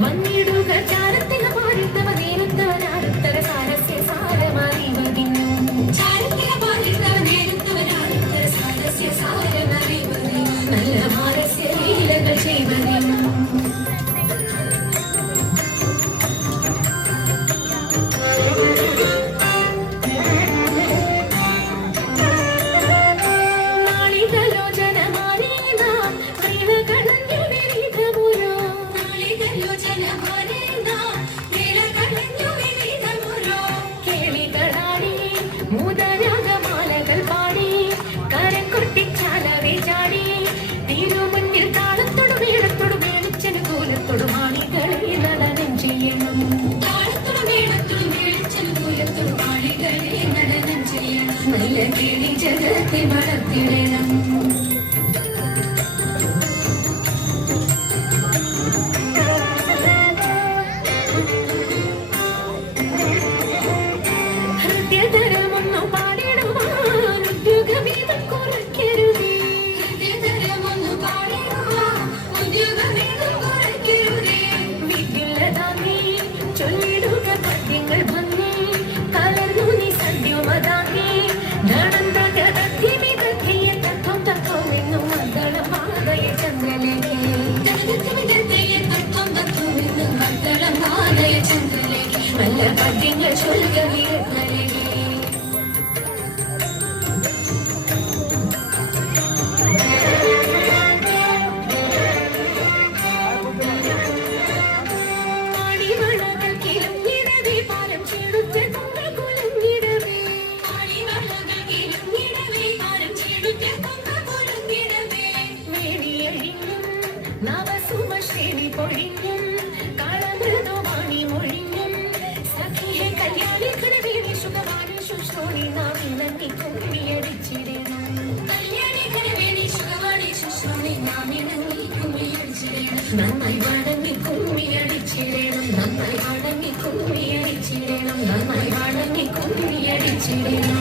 വന്നിടുക ചാരത്തിന പാരിത്തവ നേരുത്തവനാരുത്തര സാരസ്യ സാരമറിവതിന്നു ചാരത്തിന പാരിത്തവ നേരുത്തവനാരുത്തര സാരസ്യ സാരമറിവതിന്നു നല്ല മാനസ്യ ലീലകൾ ചെയ്വതിന്നു നല്ല കിളി ജഗത്തെ വളർത്തിടണം ഹൃദയതരമൊന്നു പാടിടുവാൻ ഉദ്യോഗഭേദം കുറയ്ക്കരുതേ ഹൃദയതരമൊന്നു പാടിടുവാൻ ഉദ്യോഗഭേദം കുറയ്ക്കരുതേ വിദ്യുല്ലതാങ്ങി ചൊല്ലിടുക പദ്യങ്ങൾ ഭംഗി കലർന്നു നീ സദ്യമതാങ്ങി നല്ല പദ്യങ്ങൾ ചൊല്ലുക വീരനരകേ ആടിമഴകൾ കിളങ്ങിടവേ പാരം ചെടുത്ത തുമ്പൽ കുലങ്ങിടവേ ആടിമഴകൾ കിളങ്ങിടവേ പാരം ചെടുത്ത തുമ്പൽ കുലങ്ങിടവേ വേണിയഴിഞ്ഞും നവസുമശ്രേണി പൊഴിഞ്ഞും കാളമൃദുവാണി മൊഴിഞ്ഞും സഖിയെ കല്യാണി കടവേണി സുഖവാണി ശുശ്രോണി നാം ഇണങ്ങി കുമ്മിയടിച്ചിടണം കല്യാണി കടവേണി സുഖവാണി ശുശ്രോണി നാം ഇണങ്ങി കുമ്മിയടിച്ചിടണം നന്നായി വണങ്ങി കുമ്മിയടിച്ചിടണം നന്നായി വണങ്ങി കുമ്മിയടിച്ചിടണം നന്നായി വണങ്ങി കുമ്മിയടിച്ചിടണം